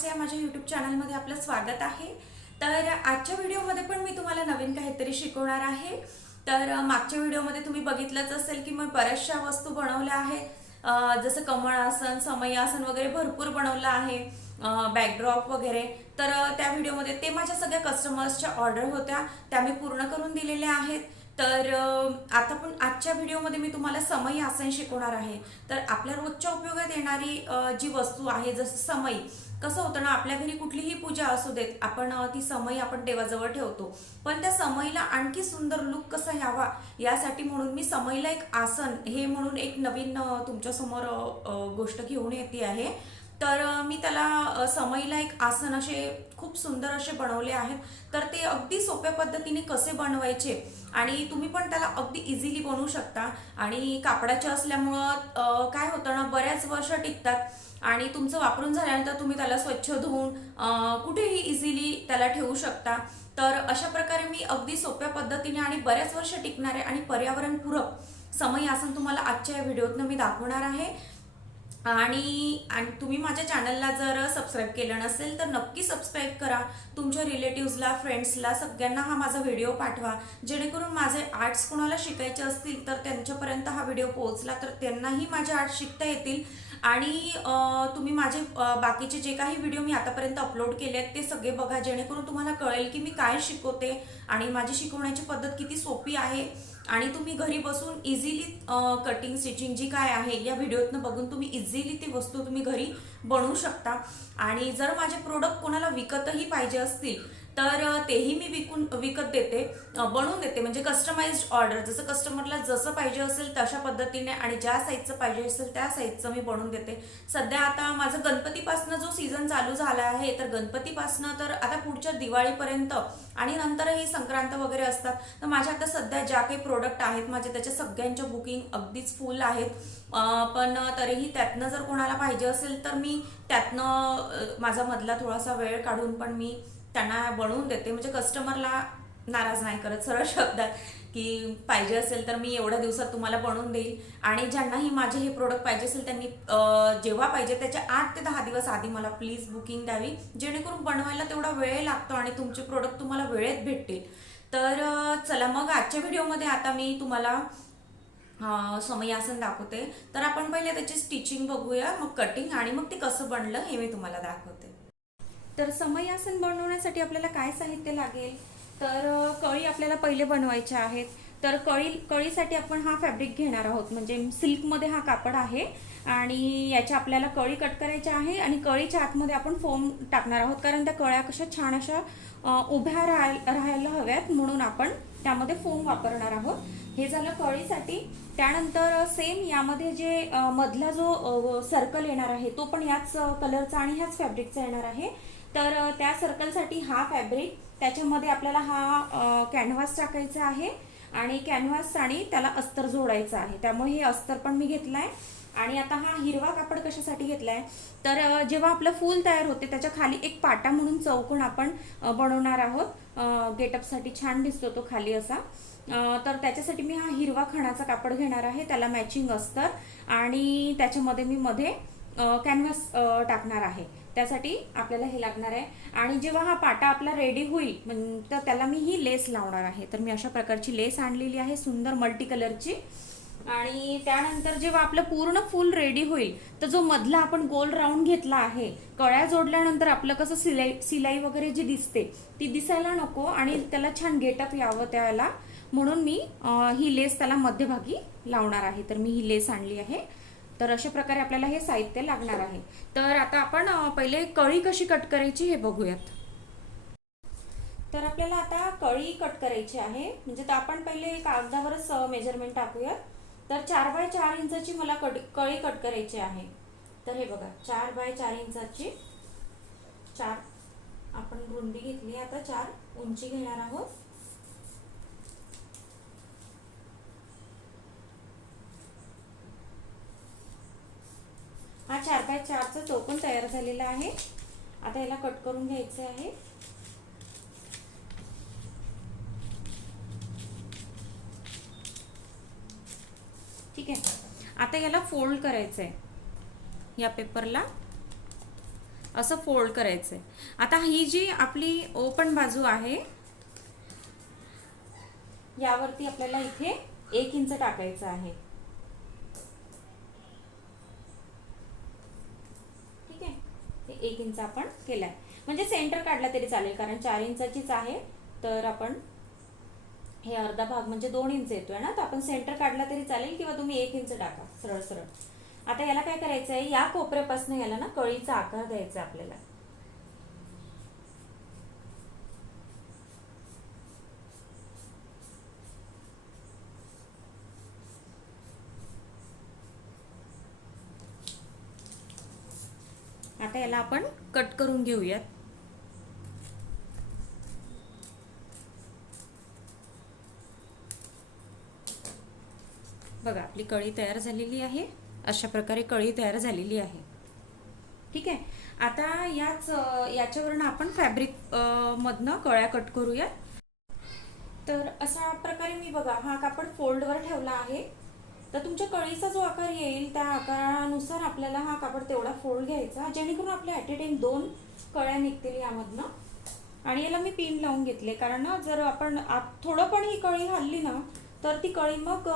Arts या माझ्या YouTube चॅनलमध्ये आपलं स्वागत आहे. तर आजच्या व्हिडिओमध्ये पण मी तुम्हाला नवीन काहीतरी शिकवणार आहे. तर मागच्या व्हिडिओमध्ये तुम्ही बघितलंच असेल की मी बऱ्याचशा वस्तू बनवल्या आहेत. जसं कमळासन समयासन वगैरे भरपूर बनवलं आहे बॅकड्रॉप वगैरे. तर त्या व्हिडिओमध्ये ते माझ्या सगळ्या कस्टमर्सच्या ऑर्डर होत्या. त्या मी पूर्ण करून दिलेल्या आहेत. तर आता पण आजच्या व्हिडिओमध्ये मी तुम्हाला समई आसन शिकवणार आहे. तर आपल्या रोजच्या उपयोगात येणारी जी वस्तू आहे जसं समई कसं होतं ना आपल्या घरी कुठलीही पूजा असू देत आपण ती समई आपण देवाजवळ ठेवतो. पण त्या समईला आणखी सुंदर लुक कसा यावा यासाठी म्हणून मी समईला एक आसन हे म्हणून एक नवीन तुमच्यासमोर गोष्ट घेऊन येते आहे. तर मी त्याला समईला एक आसन असे खूप सुंदर असे बनवले आहेत. तर ते अगदी सोप्या पद्धतीने कसे बनवायचे आणि तुम्ही पण त्याला अगदी इझिली बनवू शकता. आणि कापडाचे असल्यामुळं काय होतं ना बऱ्याच वर्ष टिकतात. आणि तुमचं वापरून झाल्यानंतर तुम्ही त्याला स्वच्छ धुवून कुठेही इझिली त्याला ठेवू शकता. तर अशा प्रकारे मी अगदी सोप्या पद्धतीने आणि बऱ्याच वर्ष टिकणारे आणि पर्यावरणपूरक समय आसन तुम्हाला आजच्या या व्हिडिओतनं मी दाखवणार आहे. आणि आणि तुम्ही माझ्या चॅनलला जर सबस्क्राईब केलं नसेल तर नक्की सबस्क्राईब करा. तुमच्या रिलेटिव्सला फ्रेंड्सला सगळ्यांना हा माझा व्हिडिओ पाठवा. जेणेकरून माझे आर्ट्स कोणाला शिकायचे असतील तर त्यांच्यापर्यंत हा व्हिडिओ पोहोचला तर त्यांनाही माझे आर्ट्स शिकता येतील. आणि तुम्ही माझे बाकीचे जे काही व्हिडिओ मी आतापर्यंत अपलोड केले आहेत ते सगळे बघा. जेणेकरून तुम्हाला कळेल की मी काय शिकवते आणि माझी शिकवण्याची पद्धत किती सोपी आहे. आणि तुम्ही घरी बसून इझिली कटिंग स्टिचिंग जी काय आहे या व्हिडिओतनं बघून तुम्ही इझिली ती वस्तू तुम्ही घरी बनवू शकता. आणि जर माझे प्रोडक्ट कोणाला विकतही पाहिजे असतील तर तेही मी विकून विकत देते. बनवून देते. म्हणजे कस्टमाइज्ड ऑर्डर जसं कस्टमरला जसं पाहिजे असेल तशा पद्धतीने आणि ज्या साईजचं पाहिजे असेल त्या साईजचं मी बनवून देते. सध्या आता माझं गणपतीपासनं जो सीझन चालू झाला आहे तर गणपतीपासनं तर आता पुढच्या दिवाळीपर्यंत आणि नंतरही संक्रांत वगैरे असतात. तर माझ्या आता सध्या ज्या काही प्रोडक्ट आहेत माझे त्याच्या सगळ्यांच्या बुकिंग अगदीच फुल आहेत. पण तरीही त्यातनं जर कोणाला पाहिजे असेल तर मी त्यातनं माझा मधला थोडासा वेळ काढून पण मी त्यांना बनवून देते. म्हणजे कस्टमरला नाराज नाही करत सरळ शब्दात की पाहिजे असेल तर मी एवढ्या दिवसात तुम्हाला बनवून देईल. आणि ज्यांनाही माझे हे प्रोडक्ट पाहिजे असेल त्यांनी जेव्हा पाहिजे त्याच्या आठ ते दहा दिवस आधी मला प्लीज बुकिंग द्यावी. जेणेकरून बनवायला तेवढा वेळ लागतो आणि तुमचे प्रोडक्ट तुम्हाला वेळेत भेटतील. तर चला मग आजच्या व्हिडिओमध्ये आता मी तुम्हाला समयासन दाखवते. तर आपण पहिले त्याची स्टिचिंग बघूया मग कटिंग आणि मग ते कसं बनलं हे मी तुम्हाला दाखवते. तर समयासन बनवण्यासाठी आपल्याला काय साहित्य लागेल? तर कळी आपल्याला पहिले बनवायच्या आहेत. तर कळी कळीसाठी आपण हा फॅब्रिक घेणार आहोत. म्हणजे सिल्कमध्ये हा कापड आहे आणि याच्या आपल्याला कळी कट करायच्या आहे आणि कळीच्या आतमध्ये आपण फोम टाकणार आहोत. कारण त्या कळ्या कशा छान अशा उभ्या राहाय राहायला हव्यात म्हणून आपण त्यामध्ये फोम वापरणार आहोत. हे झालं कळीसाठी. त्यानंतर सेम यामध्ये जे मधला जो सर्कल येणार आहे तो पण याच कलरचा आणि ह्याच फॅब्रिकचा येणार आहे. तर त्या सर्कलसाठी हा फॅब्रिक त्याच्यामध्ये आपल्याला हा कॅनव्हास टाकायचा आहे आणि कॅनव्हास आणि त्याला अस्तर जोडायचं आहे. त्यामुळे हे अस्तर पण मी घेतलाय आणि आता हा हिरवा कापड कशासाठी घेतला आहे तर जेव्हा आपलं फूल तयार होते त्याच्याखाली एक पाटा म्हणून चौकोन आपण बनवणार आहोत. गेटअपसाठी छान दिसतो तो खाली असा. तर त्याच्यासाठी मी हा हिरवा खणाचा कापड घेणार आहे त्याला मॅचिंग अस्तर आणि त्याच्यामध्ये मी मध्ये कॅनव्हास टाकणार आहे. त्यासाठी आपल्याला हे लागणार आहे. आणि जेव्हा हा पाटा आपला रेडी होईल तर त्याला मी ही लेस लावणार आहे. तर मी अशा प्रकारची लेस आणलेली आहे सुंदर मल्टी कलरची आणि त्यानंतर जेव्हा आपलं पूर्ण फुल रेडी होईल तर जो मधला आपण गोल राऊंड घेतला आहे कळ्या जोडल्यानंतर आपलं कसं सिलाई सिलाई वगैरे जी दिसते ती दिसायला नको आणि त्याला छान गेटअप यावं त्याला. म्हणून मी ही लेस त्याला मध्यभागी लावणार आहे. तर मी ही लेस आणली आहे. तर अशा प्रकारे आपल्याला हे साहित्य लागणार आहे. तर आता आपण पहिले कळी कशी कट करायची हे बघूयात. तर आपल्याला आता कळी कट करायची आहे. म्हणजे तर आपण पहिले कागदावरच मेजरमेंट टाकूयात तर चार बाय चार इंचाची मला कट कळी कट करायची आहे. तर हे बघा चार बाय चार इंचाची चार आपण रुंदी घेतली आता चार उंची घेणार आहोत. हा चार बाय चारचा चौकोन तयार झालेला आहे. आता याला कट करून घ्यायचे आहे. ठीक आहे. आता याला फोल्ड करायचं आहे या पेपरला असं फोल्ड करायचं आहे आता ही जी आपली ओपन बाजू आहे यावरती आपल्याला इथे एक इंच टाकायचं आहे ठीक आहे हे एक इंच आपण केलाय. म्हणजे सेंटर काढला तरी चालेल कारण चार इंचाचीच आहे. तर आपण हे अर्धा भाग म्हणजे दोन इंच येतोय ना? तर आपण सेंटर काढला तरी चालेल किंवा तुम्ही एक इंच टाका सरळ सरळ. आता याला काय करायचं आहे या कोपऱ्यापासून याला ना कळीचा आकार द्यायचा आपल्याला. आता याला आपण कट करून घेऊयात. बघा आपली कळी तयार झालेली आहे. अशा प्रकारे कळी तयार झालेली आहे. ठीक आहे? आता याच याच्यावरनं आपण फॅब्रिक मधनं कळ्या कट करूयात. तर अशा प्रकारे मी बघा हा कापड फोल्डवर ठेवला आहे. तर तुमच्या कळीचा जो आकार येईल त्या आकारानुसार आपल्याला हा कापड तेवढा फोल्ड घ्यायचा जेणेकरून आपल्या ॲट ए टाईम दोन कळ्या निघतील यामधनं. आणि याला मी पिन लावून घेतले कारण ना जर आपण आप थोडं पण ही कळी हल्ली ना तर ती कळी मग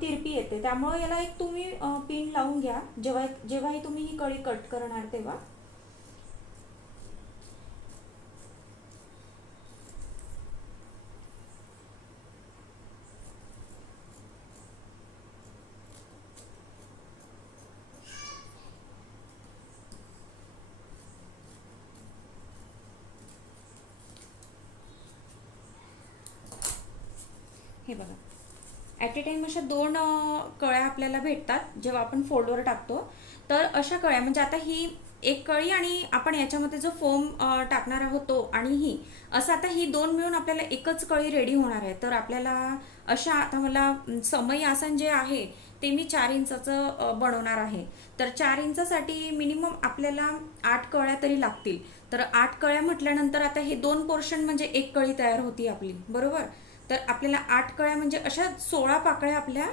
तिरपी येते. त्यामुळे याला एक तुम्ही पिन लावून घ्या. जेव्हा जेव्हाही तुम्ही ही कळी कट करणार तेव्हा. हे बघा. ॲट ए टाईम अशा दोन कळ्या आपल्याला भेटतात जेव्हा आपण फोल्डवर टाकतो. तर अशा कळ्या म्हणजे आता ही एक कळी आणि आपण याच्यामध्ये जो फोम टाकणार आहोत तो आणि ही असं आता ही दोन मिळून आपल्याला एकच कळी रेडी होणार आहे. तर आपल्याला अशा आता मला समय आसन जे आहे ते मी चार इंचाचं बनवणार आहे. तर चार इंचासाठी मिनिमम आपल्याला आठ कळ्या तरी लागतील. तर आठ कळ्या म्हटल्यानंतर आता हे दोन पोर्शन म्हणजे एक कळी तयार होती आपली. बरोबर? तर आपल्याला आठ कळ्या म्हणजे अशा सोळा पाकळ्या आपल्या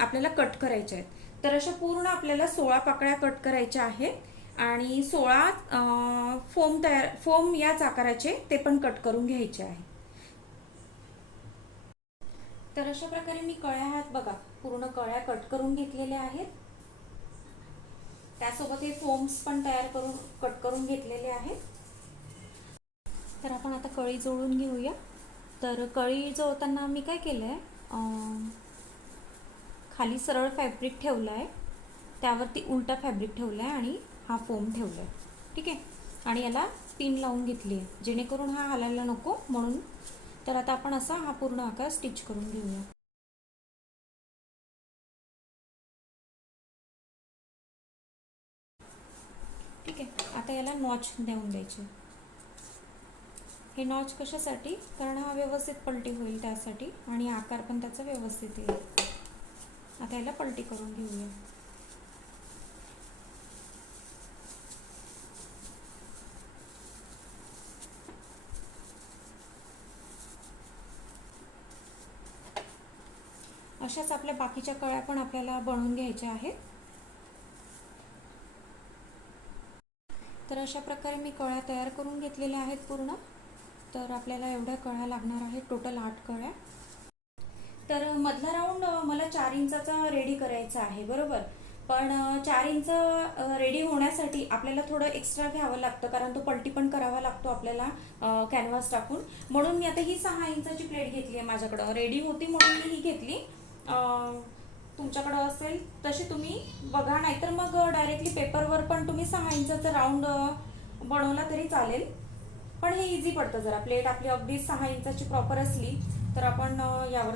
आपल्याला कट करायच्या आहेत. तर अशा पूर्ण आपल्याला सोळा पाकळ्या कट करायच्या आहेत. आणि सोळा फोम तयार फोम याच आकाराचे ते पण कट करून घ्यायचे आहे. तर अशा प्रकारे मी कळ्या आहेत बघा पूर्ण कळ्या कट करून घेतलेल्या आहेत. त्यासोबत हे फोम्स पण तयार करून कट करून घेतलेले आहेत. तर आपण आता कळी जोडून घेऊया. तर कळी जोडताना मी काय केलं आहे खाली सरळ फॅब्रिक ठेवलं आहे त्यावरती उलटा फॅब्रिक ठेवला आहे आणि हा फोम ठेवला आहे ठीक आहे? आणि याला पिन लावून घेतली आहे जेणेकरून हा हालायला नको म्हणून तर आता आपण असा हा पूर्ण आकार स्टिच करून घेऊया. ठीक आहे? आता याला नॉच देऊन द्यायचे. हे नॉच कशासाठी? कारण हा व्यवस्थित पलटी होईल त्यासाठी आणि आकार पण त्याचा व्यवस्थित येईल. आता याला पलटी करून घेऊया. अशाच आपल्या बाकीच्या कळ्या पण आपल्याला बनवून घ्यायच्या आहेत. तर अशा प्रकारे मी कळ्या तयार करून घेतलेल्या आहेत पूर्ण. तर आपल्याला एवढ्या कळ्या लागणार आहेत. टोटल आठ कळ्या. तर मधला राऊंड मला चार इंचाचा रेडी करायचा आहे बरोबर? पण चार इंच रेडी होण्यासाठी आपल्याला थोडं एक्स्ट्रा घ्यावं लागतं कारण तो पलटी पण करावा लागतो आपल्याला कॅनव्हास टाकून. म्हणून मी आता ही सहा इंचाची प्लेट घेतली आहे माझ्याकडं. रेडी होती म्हणून मी ही घेतली. तुमच्याकडं असेल तशी तुम्ही बघा नाहीतर मग डायरेक्टली पेपरवर पण तुम्ही सहा इंचाचा राऊंड बनवला तरी चालेल. पण हे इझी पडतं. जरा प्लेट आपली अगदी सहा इंचाची प्रॉपर असली तर आपण यावर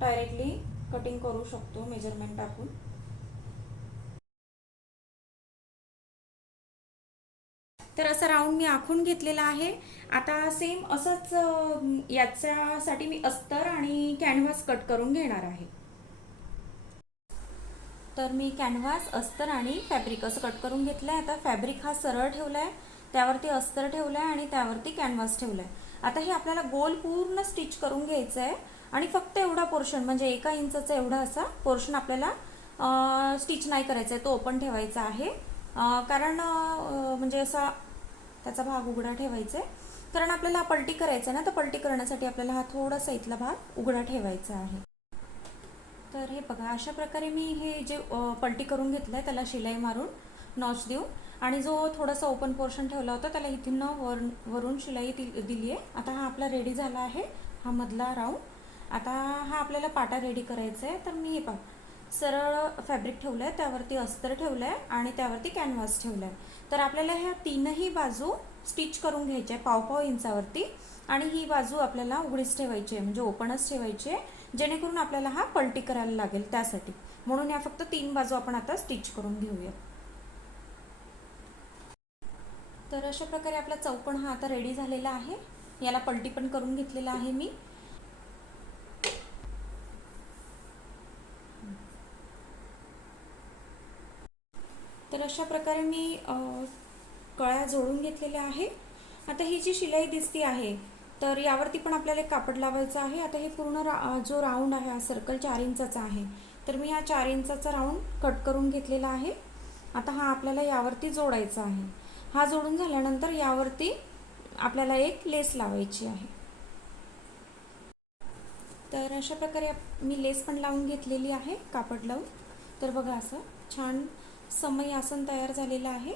डायरेक्टली कटिंग करू शकतो मेजरमेंट टाकून. तर असा राऊंड मी आखून घेतलेला आहे. आता सेम असंच याच्यासाठी मी अस्तर आणि कॅनव्हास कट करून घेणार आहे. तर मी कॅनव्हास अस्तर आणि फॅब्रिक असं कट करून घेतलं आहे आता फॅब्रिक हा सरळ ठेवला आहे त्यावरती अस्तर ठेवलं आहे आणि त्यावरती कॅनव्हास ठेवलं आहे आता हे आपल्याला गोल पूर्ण स्टिच करून घ्यायचं आहे आणि फक्त एवढा पोर्शन म्हणजे एका इंचाचा एवढा असा पोर्शन आपल्याला स्टिच नाही करायचा आहे तो ओपन ठेवायचा आहे. कारण म्हणजे असा त्याचा भाग उघडा ठेवायचा आहे कारण आपल्याला पलटी करायचं आहे ना तर पलटी करण्यासाठी आपल्याला हा थोडासा इथला भाग उघडा ठेवायचा आहे. तर हे बघा अशा प्रकारे मी हे जे पलटी करून घेतलं आहे त्याला शिलाई मारून नॉच देऊन आणि जो थोडासा ओपन पोर्शन ठेवला होता त्याला इथून वर वरून शिलाई दि दिली आहे आता हा आपला रेडी झाला आहे. हा मधला राऊंड आता हा आपल्याला पाटा रेडी करायचा आहे तर मी हे पाहू. सरळ फॅब्रिक ठेवलं आहे त्यावरती अस्तर ठेवलं आहे आणि त्यावरती कॅनव्हास ठेवलं आहे तर आपल्याला ह्या तीनही बाजू स्टिच करून घ्यायच्या आहे पावपाव इंचावरती. आणि ही बाजू आपल्याला उघडीच ठेवायची आहे म्हणजे ओपनच ठेवायची आहे जेणेकरून आपल्याला हा पलटी करायला लागेल त्यासाठी. म्हणून या फक्त तीन बाजू आपण आता स्टिच करून घेऊया तर अशा प्रकारे आपला चौपण हा आता रेडी झालेला आहे. याला पलटी पण करून घेतलेला आहे मी. तर अशा प्रकारे मी कळ्या जोडून घेतलेल्या आहे. आता ही जी शिलाई दिसती आहे तर यावरती पण आपल्याला एक कापड लावायचं आहे. आता हे पूर्ण रा जो राऊंड आहे हा सर्कल चार इंचाचा आहे. तर मी हा चार इंचाचा राऊंड कट करून घेतलेला आहे. आता हा आपल्याला यावरती जोडायचा आहे. हा जोडून झाल्यानंतर यावरती आपल्याला एक लेस लावायची आहे. तर अशा प्रकारे आप- मी लेस पण लावून घेतलेली आहे कापड लावून. तर बघा असं छान समय आसन तयार झालेलं आहे.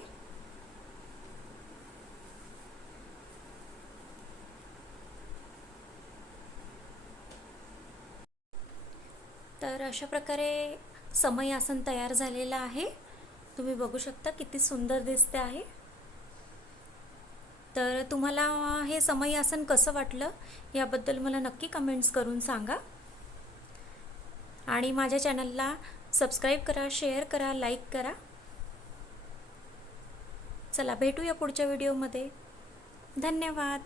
तर अशा प्रकारे समय आसन तयार झालेलं आहे. तुम्ही बघू शकता किती सुंदर दिसते आहे. तर तुम्हाला हे समय आसन कसं वाटलं याबद्दल मला नक्की कमेंट्स करून सांगा. आणि माझ्या चॅनलला सबस्क्राईब करा शेअर करा लाईक करा. चला भेटूया पुढच्या व्हिडिओमध्ये धन्यवाद.